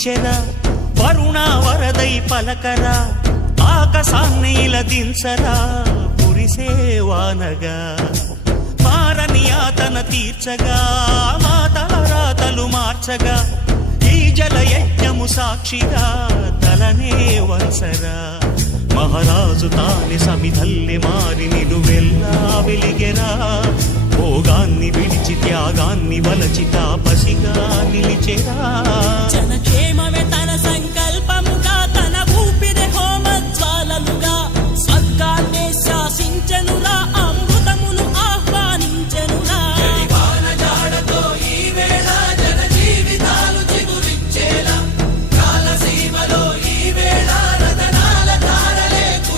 పిలిచెరా వరుణ వరదై పలకరా ఆకాశాన్ని దించరా కురిసేవానగా మారని ఆతన తీర్చగా మాతారాతలు మార్చగా ఈ జలయజ్ఞము సాక్షిగా తలనే వంచరా మహారాజు తాని సమిధల్లి మారి నిలువెల్లా వెలిగెరా భోగాన్ని విడిచి త్యాగాన్ని వలచి తాపసిగా నిలిచెరా జనక్షేమమే తన